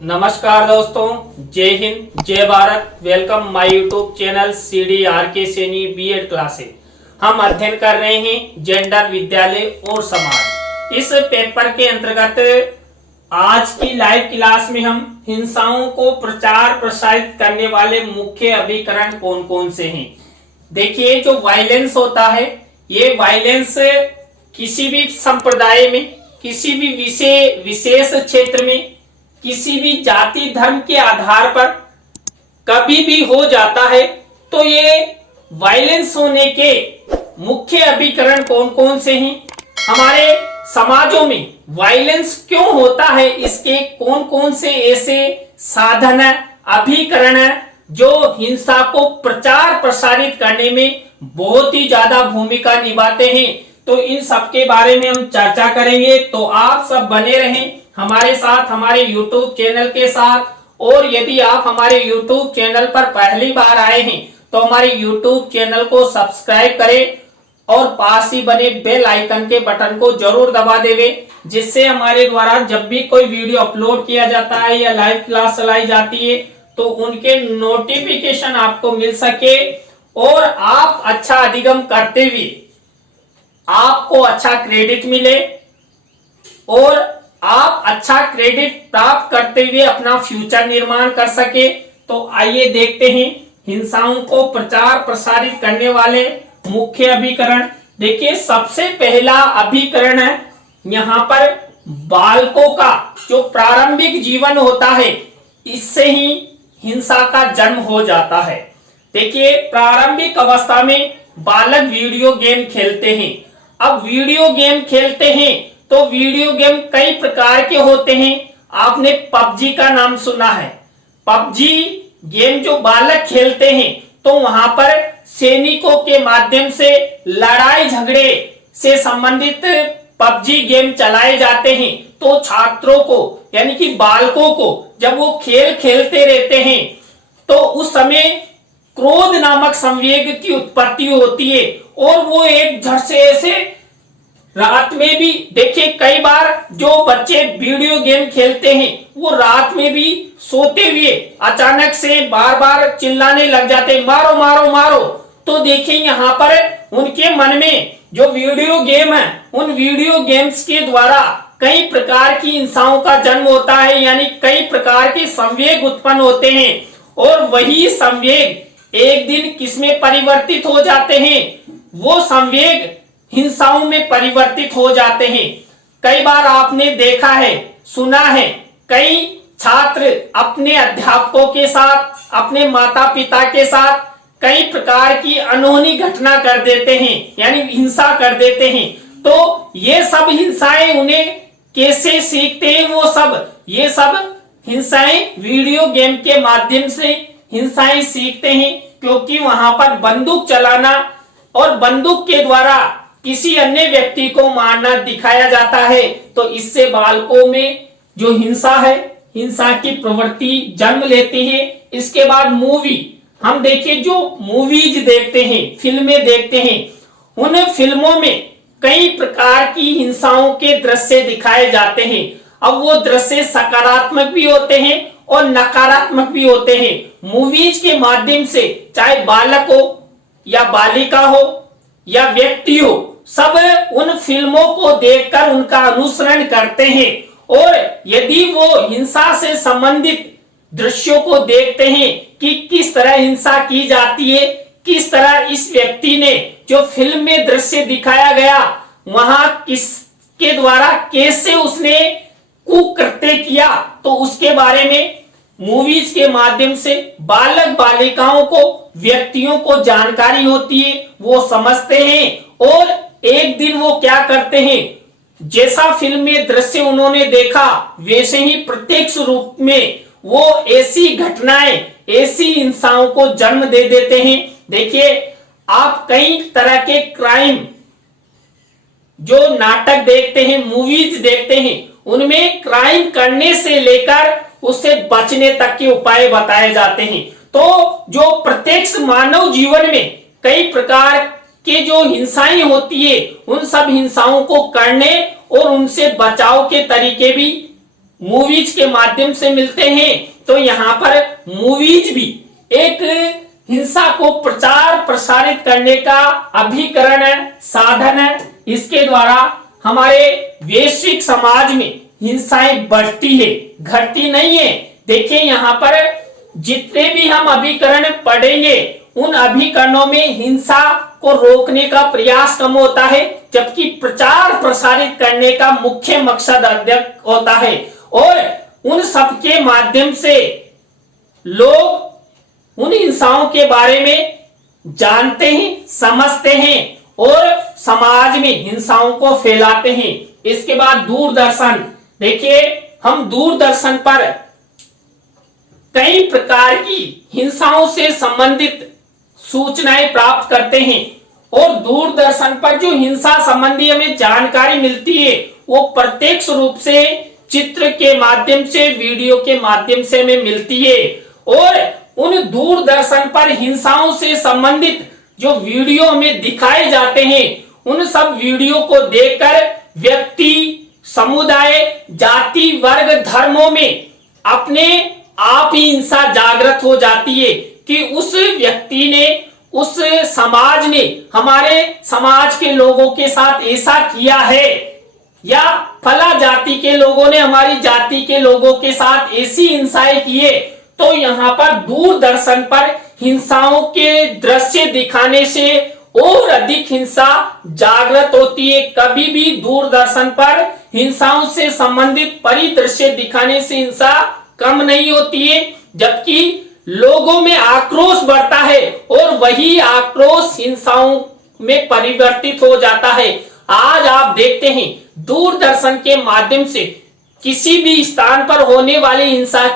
नमस्कार दोस्तों, जय हिंद, जय Bharat. Welcome my YouTube channel CD are के सैनी बीएड क्लासेस। हम अध्ययन कर रहे हैं जेंडर, विद्यालय और समाज। इस पेपर के अंतर्गत आज की लाइव क्लास में हम हिंसाओं को प्रचार प्रसारित करने वाले मुख्य अभिकरण कौन कौन से हैं। देखिए, जो वायलेंस होता है, ये वायलेंस किसी भी संप्रदाय में, किसी भी विशेष क्षेत्र में, किसी भी जाति धर्म के आधार पर कभी भी हो जाता है। तो ये वायलेंस होने के मुख्य अभिकरण कौन कौन से हैं, हमारे समाजों में वायलेंस क्यों होता है, इसके कौन कौन से ऐसे साधन अभिकरण जो हिंसा को प्रचार प्रसारित करने में बहुत ही ज्यादा भूमिका निभाते हैं। तो इन सब के बारे में हम चर्चा करेंगे। तो आप सब बने रहें हमारे साथ, हमारे YouTube चैनल के साथ। और यदि आप हमारे YouTube चैनल पर पहली बार आए हैं तो हमारे YouTube चैनल को सब्सक्राइब करें और पास ही बने बेल आइकन के बटन को जरूर दबा देवे, जिससे हमारे द्वारा जब भी कोई वीडियो अपलोड किया जाता है या लाइव क्लास चलाई जाती है तो उनके नोटिफिकेशन आपको मिल सके और आप अच्छा अधिगम करते हुए आपको अच्छा क्रेडिट मिले और आप अच्छा क्रेडिट प्राप्त करते हुए अपना फ्यूचर निर्माण कर सके। तो आइए देखते हैं हिंसाओं को प्रचार प्रसारित करने वाले मुख्य अभिकरण। देखिए, सबसे पहला अभिकरण है यहाँ पर बालकों का जो प्रारंभिक जीवन होता है, इससे ही हिंसा का जन्म हो जाता है। देखिए, प्रारंभिक अवस्था में बालक वीडियो गेम खेलते हैं। अब वीडियो गेम खेलते हैं तो वीडियो गेम कई प्रकार के होते हैं। आपने पबजी का नाम सुना है। पबजी गेम जो बालक खेलते हैं तो वहां पर सैनिकों के माध्यम से लड़ाई झगड़े से संबंधित पबजी गेम चलाए जाते हैं। तो छात्रों को यानी कि बालकों को जब वो खेल खेलते रहते हैं तो उस समय क्रोध नामक संवेग की उत्पत्ति होती है और वो एक झट से ऐसे रात में भी, देखिए कई बार जो बच्चे वीडियो गेम खेलते हैं वो रात में भी सोते हुए अचानक से बार बार चिल्लाने लग जाते, मारो मारो मारो। तो देखिए यहाँ पर उनके मन में जो वीडियो गेम है, उन वीडियो गेम्स के द्वारा कई प्रकार की हिंसाओं का जन्म होता है, यानी कई प्रकार के संवेग उत्पन्न होते हैं और वही संवेग एक दिन किसमें परिवर्तित हो जाते हैं, वो संवेग हिंसाओं में परिवर्तित हो जाते हैं। कई बार आपने देखा है, सुना है, कई छात्र अपने अध्यापकों के साथ, अपने माता पिता के साथ कई प्रकार की अनहोनी घटना कर देते हैं, यानी हिंसा कर देते हैं। तो ये सब हिंसाएं उन्हें कैसे सीखते हैं, ये सब हिंसाएं वीडियो गेम के माध्यम से हिंसाएं सीखते हैं, क्योंकि वहां पर बंदूक चलाना और बंदूक के द्वारा किसी अन्य व्यक्ति को मारना दिखाया जाता है। तो इससे बालकों में जो हिंसा है, हिंसा की प्रवृत्ति जन्म लेती है। इसके बाद मूवी, हम देखिए जो मूवीज देखते हैं, फिल्में देखते हैं, उन फिल्मों में कई प्रकार की हिंसाओं के दृश्य दिखाए जाते हैं। अब वो दृश्य सकारात्मक भी होते हैं और नकारात्मक भी होते हैं। मूवीज के माध्यम से चाहे बालक हो या बालिका हो या व्यक्ति हो, सब उन फिल्मों को देखकर उनका अनुसरण करते हैं और यदि वो हिंसा से संबंधित दृश्यों को देखते हैं कि किस तरह हिंसा की जाती है, किस तरह इस व्यक्ति ने जो फिल्म में दृश्य दिखाया गया वहां किसके द्वारा कैसे उसने कुकृत्य किया, तो उसके बारे में मूवीज के माध्यम से बालक बालिकाओं को, व्यक्तियों को जानकारी होती है, वो समझते हैं और एक दिन वो क्या करते हैं, जैसा फिल्म में दृश्य उन्होंने देखा वैसे ही प्रत्यक्ष रूप में वो ऐसी घटनाएं, ऐसी हिंसाओं को जन्म दे देते हैं। देखिए, आप कई तरह के क्राइम जो नाटक देखते हैं, मूवीज देखते हैं, उनमें क्राइम करने से लेकर उससे बचने तक के उपाय बताए जाते हैं। तो जो प्रत्यक्ष मानव जीवन में कई प्रकार के जो हिंसाएं होती है, उन सब हिंसाओं को करने और उनसे बचाव के तरीके भी मूवीज के माध्यम से मिलते हैं, तो यहाँ पर मूवीज भी एक हिंसा को प्रचार प्रसारित करने का अभिकरण है, साधन है। इसके द्वारा हमारे वैश्विक समाज में हिंसाएं बढ़ती है, घटती नहीं है। देखिए यहाँ पर जितने भी हम अभिकरण पढ़ेंगे उन अभिकरणों में हिंसा को रोकने का प्रयास कम होता है, जबकि प्रचार प्रसारित करने का मुख्य मकसद अधिक होता है। और उन सब के माध्यम से लोग उन हिंसाओं के बारे में जानते हैं, समझते हैं और समाज में हिंसाओं को फैलाते हैं। इसके बाद दूरदर्शन, देखिए हम दूरदर्शन पर कई प्रकार की हिंसाओं से संबंधित सूचनाएं प्राप्त करते हैं और दूरदर्शन पर जो हिंसा संबंधी हमें जानकारी मिलती है वो प्रत्यक्ष रूप से चित्र के माध्यम से, वीडियो के माध्यम से हमें मिलती है। और उन दूरदर्शन पर हिंसाओं से संबंधित जो वीडियो हमें दिखाए जाते हैं उन सब वीडियो को देखकर व्यक्ति, समुदाय, जाति, वर्ग, धर्मों में अपने आप ही हिंसा जागृत हो जाती है कि उस व्यक्ति ने, उस समाज ने हमारे समाज के लोगों के साथ ऐसा किया है, या फला जाति के लोगों ने हमारी जाति के लोगों के साथ ऐसी हिंसाएं की है। तो यहाँ पर दूरदर्शन पर हिंसाओं के दृश्य दिखाने से और अधिक हिंसा जागृत होती है। कभी भी दूरदर्शन पर हिंसाओं से संबंधित परिदृश्य दिखाने से हिंसा कम नहीं होती है, जबकि लोगों में आक्रोश बढ़ता है और वही आक्रोश हिंसाओं में परिवर्तित हो जाता है। आज आप देखते हैं दूरदर्शन के माध्यम से किसी भी स्थान पर होने वाली हिंसा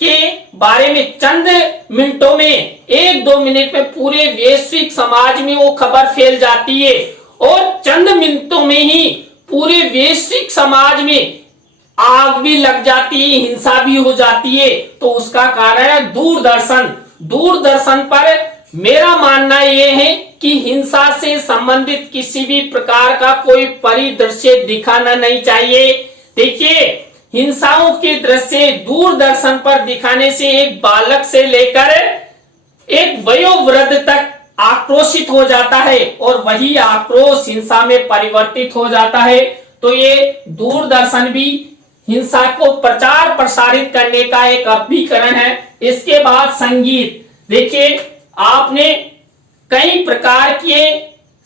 के बारे में चंद मिनटों में, 1-2 मिनट में पूरे वैश्विक समाज में वो खबर फैल जाती है और चंद मिनटों में ही पूरे वैश्विक समाज में आग भी लग जाती है, हिंसा भी हो जाती है। तो उसका कारण है दूरदर्शन। दूरदर्शन पर मेरा मानना यह है कि हिंसा से संबंधित किसी भी प्रकार का कोई परिदृश्य दिखाना नहीं चाहिए। देखिए हिंसाओं के दृश्य दूरदर्शन पर दिखाने से एक बालक से लेकर एक वयोवृद्ध तक आक्रोशित हो जाता है और वही आक्रोश हिंसा में परिवर्तित हो जाता है। तो ये दूरदर्शन भी हिंसा को प्रचार प्रसारित करने का एक अभिकरण है। इसके बाद संगीत, देखिए आपने कई प्रकार के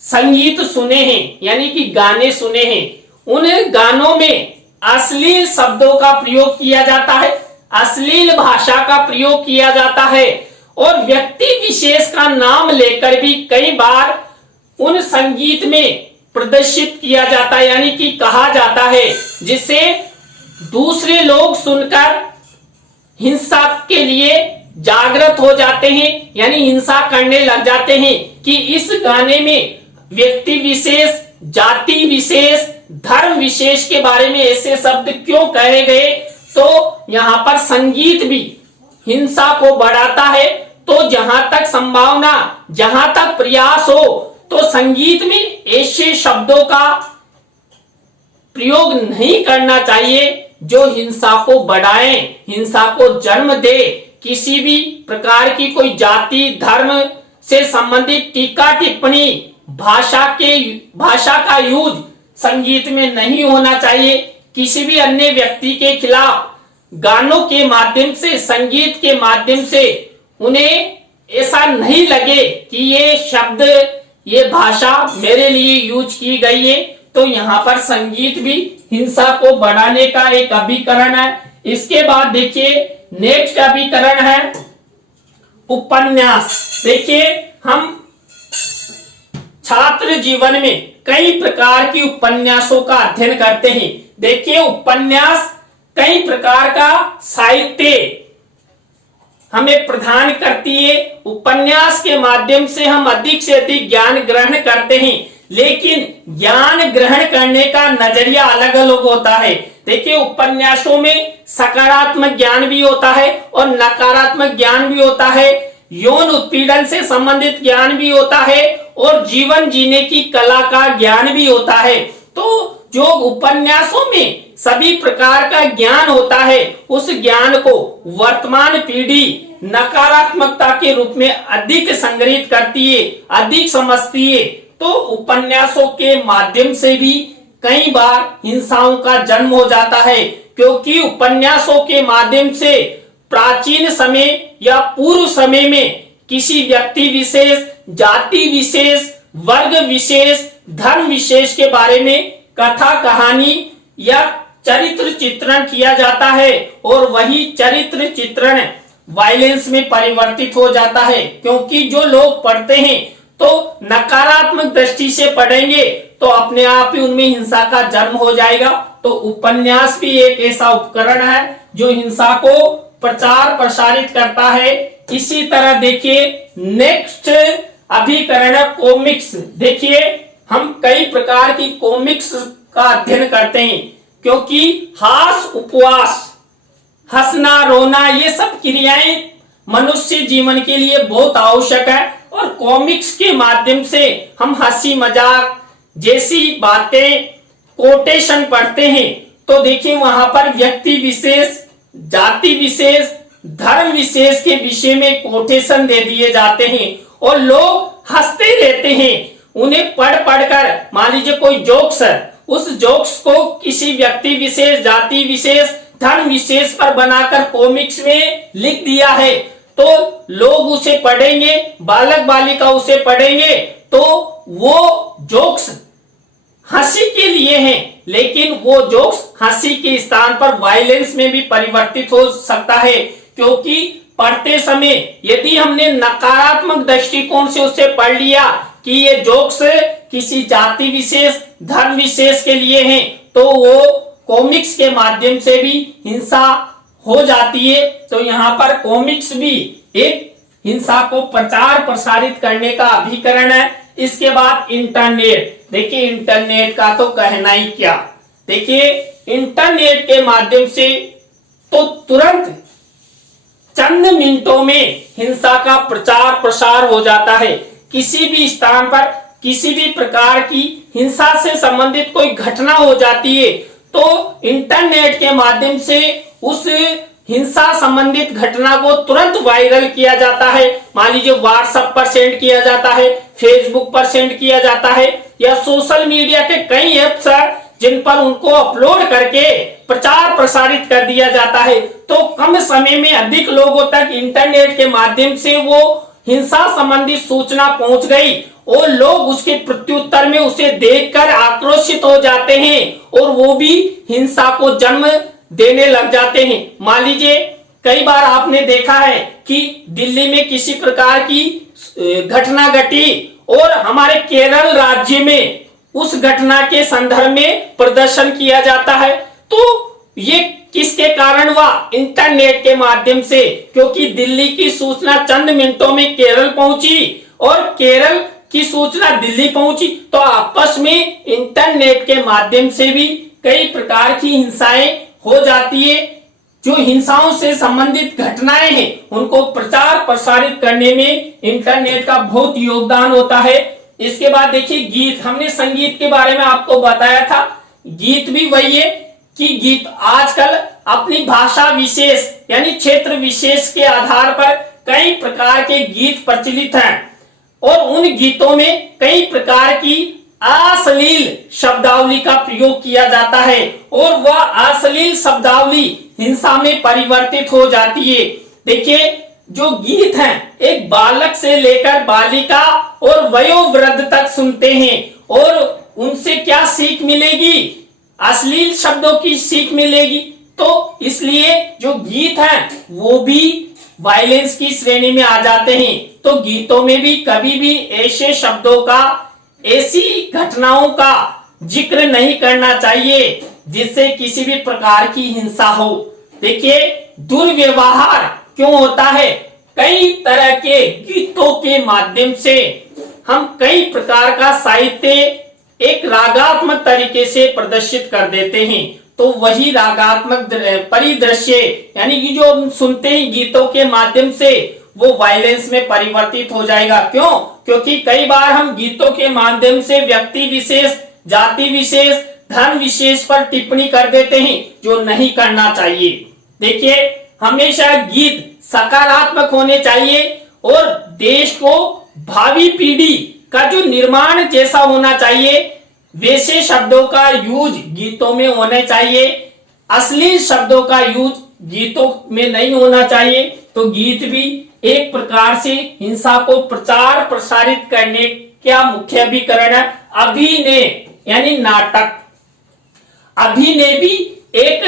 संगीत सुने हैं, यानी कि गाने सुने हैं। उन गानों में अश्लील शब्दों का प्रयोग किया जाता है, अश्लील भाषा का प्रयोग किया जाता है और व्यक्ति विशेष का नाम लेकर भी कई बार उन संगीत में प्रदर्शित किया जाता है, यानी कि कहा जाता है, जिससे दूसरे लोग सुनकर हिंसा के लिए जागृत हो जाते हैं, यानी हिंसा करने लग जाते हैं कि इस गाने में व्यक्ति विशेष, जाति विशेष, धर्म विशेष के बारे में ऐसे शब्द क्यों कहे गए। तो यहाँ पर संगीत भी हिंसा को बढ़ाता है। तो जहां तक संभावना, जहां तक प्रयास हो, तो संगीत में ऐसे शब्दों का प्रयोग नहीं करना चाहिए जो हिंसा को बढ़ाए, हिंसा को जन्म दे। किसी भी प्रकार की कोई जाति, धर्म से संबंधित टीका टिप्पणी, भाषा का यूज संगीत में नहीं होना चाहिए। किसी भी अन्य व्यक्ति के खिलाफ गानों के माध्यम से, संगीत के माध्यम से उन्हें ऐसा नहीं लगे कि ये शब्द, ये भाषा मेरे लिए यूज की गई है। तो यहाँ पर संगीत भी हिंसा को बढ़ाने का एक अभिकरण है। इसके बाद देखिए नेक्स्ट अभिकरण है उपन्यास। देखिए हम छात्र जीवन में कई प्रकार की उपन्यासों का अध्ययन करते हैं। देखिए उपन्यास कई प्रकार का साहित्य हमें प्रदान करती है। उपन्यास के माध्यम से हम अधिक से अधिक ज्ञान ग्रहण करते हैं, लेकिन ज्ञान ग्रहण करने का नजरिया अलग अलग होता है। देखिए उपन्यासों में सकारात्मक ज्ञान भी होता है और नकारात्मक ज्ञान भी होता है, यौन उत्पीड़न से संबंधित ज्ञान भी होता है और जीवन जीने की कला का ज्ञान भी होता है। तो जो उपन्यासों में सभी प्रकार का ज्ञान होता है, उस ज्ञान को वर्तमान पीढ़ी नकारात्मकता के रूप में अधिक संग्रहित करती है, अधिक समझती है। तो उपन्यासों के माध्यम से भी कई बार हिंसाओं का जन्म हो जाता है, क्योंकि उपन्यासों के माध्यम से प्राचीन समय या पूर्व समय में किसी व्यक्ति विशेष, जाति विशेष, वर्ग विशेष, धर्म विशेष के बारे में कथा कहानी या चरित्र चित्रण किया जाता है, और वही चरित्र चित्रण वायलेंस में परिवर्तित हो जाता है। क्योंकि जो लोग पढ़ते हैं तो नकारात्मक दृष्टि से पढ़ेंगे तो अपने आप ही उनमें हिंसा का जन्म हो जाएगा। तो उपन्यास भी एक ऐसा उपकरण है जो हिंसा को प्रचार प्रसारित करता है। इसी तरह देखिए नेक्स्ट अभिकरण है कॉमिक्स। देखिए हम कई प्रकार की कॉमिक्स का अध्ययन करते हैं, क्योंकि हास उपवास, हंसना रोना, ये सब क्रियाएं मनुष्य जीवन के लिए बहुत आवश्यक है। और कॉमिक्स के माध्यम से हम हंसी मजाक जैसी बातें, कोटेशन पढ़ते हैं, तो देखिए वहां पर व्यक्ति विशेष, जाति विशेष, धर्म विशेष के विषय में कोटेशन दे दिए जाते हैं और लोग हंसते रहते हैं। उन्हें पढ़ पढ़कर, मान लीजिए कोई जोक्स है, उस जोक्स को किसी व्यक्ति विशेष, जाति विशेष, धर्म विशेष पर बनाकर कॉमिक्स में लिख दिया है, तो लोग उसे पढ़ेंगे, बालक बालिका उसे पढ़ेंगे, तो वो जोक्स हंसी के लिए हैं, लेकिन वो जोक्स हंसी के स्थान पर वायलेंस में भी परिवर्तित हो सकता है। क्योंकि पढ़ते समय यदि हमने नकारात्मक दृष्टिकोण से उसे पढ़ लिया कि ये जोक्स किसी जाति विशेष, धर्म विशेष के लिए हैं, तो वो कॉमिक्स के माध्यम से भी हिंसा हो जाती है। तो यहाँ पर कॉमिक्स भी एक हिंसा को प्रचार प्रसारित करने का अभिकरण है। इसके बाद इंटरनेट। देखिए इंटरनेट का तो कहना ही क्या। देखिए इंटरनेट के माध्यम से तो तुरंत चंद मिनटों में हिंसा का प्रचार प्रसार हो जाता है। किसी भी स्थान पर किसी भी प्रकार की हिंसा से संबंधित कोई घटना हो जाती है, तो इंटरनेट के माध्यम से उस हिंसा संबंधित घटना को तुरंत वायरल किया जाता है। मान लीजिए व्हाट्सएप पर सेंड किया जाता है, फेसबुक पर सेंड किया जाता है, या सोशल मीडिया के कई ऐप्स हैं जिन पर उनको अपलोड करके प्रचार प्रसारित कर दिया जाता है। तो कम समय में अधिक लोगों तक इंटरनेट के माध्यम से वो हिंसा संबंधी सूचना पहुंच गई और लोग उसके प्रत्युत्तर में उसे देखकर आक्रोशित हो जाते हैं और वो भी हिंसा को जन्म देने लग जाते हैं। मान लीजिए कई बार आपने देखा है कि दिल्ली में किसी प्रकार की घटना घटी और हमारे केरल राज्य में उस घटना के संदर्भ में प्रदर्शन किया जाता है। तो ये किसके कारण हुआ? इंटरनेट के माध्यम से। क्योंकि दिल्ली की सूचना चंद मिनटों में केरल पहुंची और केरल की सूचना दिल्ली पहुंची, तो आपस में इंटरनेट के माध्यम से भी कई प्रकार की हिंसाएं हो जाती है। जो हिंसाओं से संबंधित घटनाएं हैं उनको प्रचार प्रसारित करने में इंटरनेट का बहुत योगदान होता है। इसके बाद देखिए गीत। हमने संगीत के बारे में आपको बताया था। गीत भी वही है कि गीत आजकल अपनी भाषा विशेष यानी क्षेत्र विशेष के आधार पर कई प्रकार के गीत प्रचलित हैं और उन गीतों में कई प्रकार की अश्लील शब्दावली का प्रयोग किया जाता है और वह अश्लील शब्दावली हिंसा में परिवर्तित हो जाती है। देखिए जो गीत हैं एक बालक से लेकर बालिका और वयोवृद्ध तक सुनते हैं और उनसे क्या सीख मिलेगी? अश्लील शब्दों की सीख मिलेगी। तो इसलिए जो गीत हैं वो भी वायलेंस की श्रेणी में आ जाते हैं। तो गीतों में भी कभी भी ऐसे शब्दों का, ऐसी घटनाओं का जिक्र नहीं करना चाहिए जिससे किसी भी प्रकार की हिंसा हो। देखिए दुर्व्यवहार क्यों होता है? कई तरह के गीतों के माध्यम से हम कई प्रकार का साहित्य एक रागात्मक तरीके से प्रदर्शित कर देते हैं। तो वही रागात्मक परिदृश्य यानी कि जो हम सुनते हैं गीतों के माध्यम से वो वायलेंस में परिवर्तित हो जाएगा। क्यों? क्योंकि कई बार हम गीतों के माध्यम से व्यक्ति विशेष, जाति विशेष, धन विशेष पर टिप्पणी कर देते हैं, जो नहीं करना चाहिए। देखिए, हमेशा गीत सकारात्मक होने चाहिए और देश को भावी पीढ़ी का जो निर्माण जैसा होना चाहिए, वैसे शब्दों का यूज गीतों में होना चाहिए। अश्लील शब्दों का यूज गीतों में नहीं होना चाहिए। तो गीत भी एक प्रकार से हिंसा को प्रचार प्रसारित करने का मुख्य अभिकरण है। अभिनय यानी नाटक, अभिनय भी एक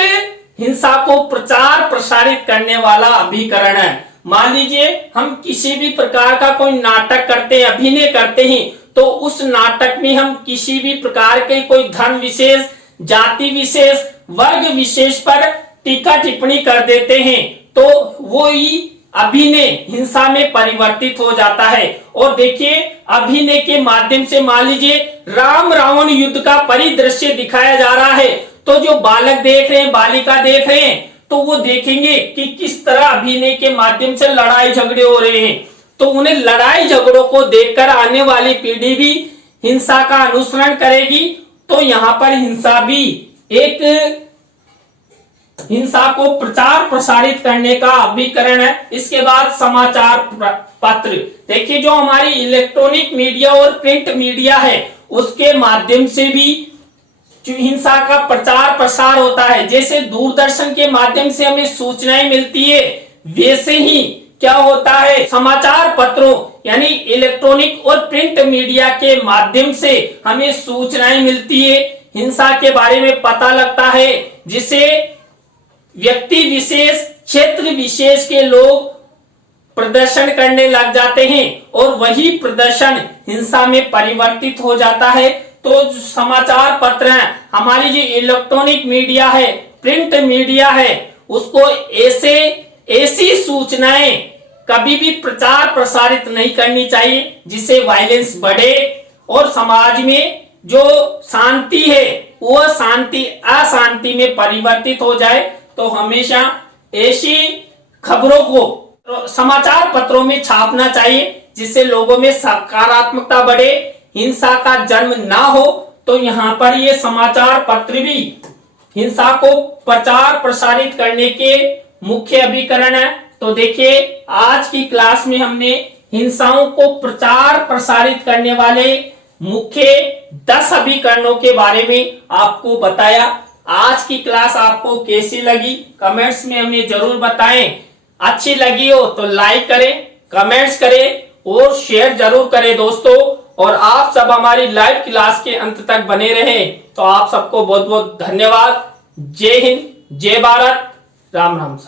हिंसा को प्रचार प्रसारित करने वाला अभिकरण है। मान लीजिए हम किसी भी प्रकार का कोई नाटक करते हैं, अभिनय करते हैं, तो उस नाटक में हम किसी भी प्रकार के कोई धर्म विशेष, जाति विशेष, वर्ग विशेष पर टीका टिप्पणी कर देते हैं, तो वो ही अभिनय हिंसा में परिवर्तित हो जाता है। और देखिए, अभिनय के माध्यम से मान लीजिए राम रावण युद्ध का परिदृश्य दिखाया जा रहा है, तो जो बालक देख रहे हैं, बालिका देख रहे हैं, तो वो देखेंगे कि किस तरह अभिनय के माध्यम से लड़ाई झगड़े हो रहे हैं। तो उन्हें लड़ाई झगड़ों को देखकर आने वाली पीढ़ी भी हिंसा का अनुसरण करेगी। तो यहाँ पर हिंसा भी एक हिंसा को प्रचार प्रसारित करने का अभिकरण है। इसके बाद समाचार पत्र। देखिए, जो हमारी इलेक्ट्रॉनिक मीडिया और प्रिंट मीडिया है, उसके माध्यम से भी जो हिंसा का प्रचार प्रसार होता है। जैसे दूरदर्शन के माध्यम से हमें सूचनाएं मिलती है, वैसे ही क्या होता है, समाचार पत्रों यानी इलेक्ट्रॉनिक और प्रिंट मीडिया के माध्यम से हमें सूचनाएं मिलती है, हिंसा के बारे में पता लगता है, जिसे व्यक्ति विशेष, क्षेत्र विशेष के लोग प्रदर्शन करने लग जाते हैं और वही प्रदर्शन हिंसा में परिवर्तित हो जाता है। तो जो समाचार पत्र हैं, हमारी जो इलेक्ट्रॉनिक मीडिया है, प्रिंट मीडिया है, उसको ऐसी सूचनाएं कभी भी प्रचार प्रसारित नहीं करनी चाहिए जिससे वायलेंस बढ़े और समाज में जो शांति है वो शांति अशांति में परिवर्तित हो जाए। तो हमेशा ऐसी खबरों को समाचार पत्रों में छापना चाहिए जिससे लोगों में सकारात्मकता बढ़े, हिंसा का जन्म ना हो। तो यहाँ पर ये समाचार पत्र भी हिंसा को प्रचार प्रसारित करने के मुख्य अभिकरण है। तो देखिए, आज की क्लास में हमने हिंसाओं को प्रचार प्रसारित करने वाले मुख्य 10 अभिकरणों के बारे में आपको बताया। आज की क्लास आपको कैसी लगी कमेंट्स में हमें जरूर बताएं। अच्छी लगी हो तो लाइक करें, कमेंट्स करें और शेयर जरूर करें दोस्तों। और आप सब हमारी लाइव क्लास के अंत तक बने रहें। तो आप सबको बहुत बहुत धन्यवाद। जय हिंद, जय भारत, राम राम।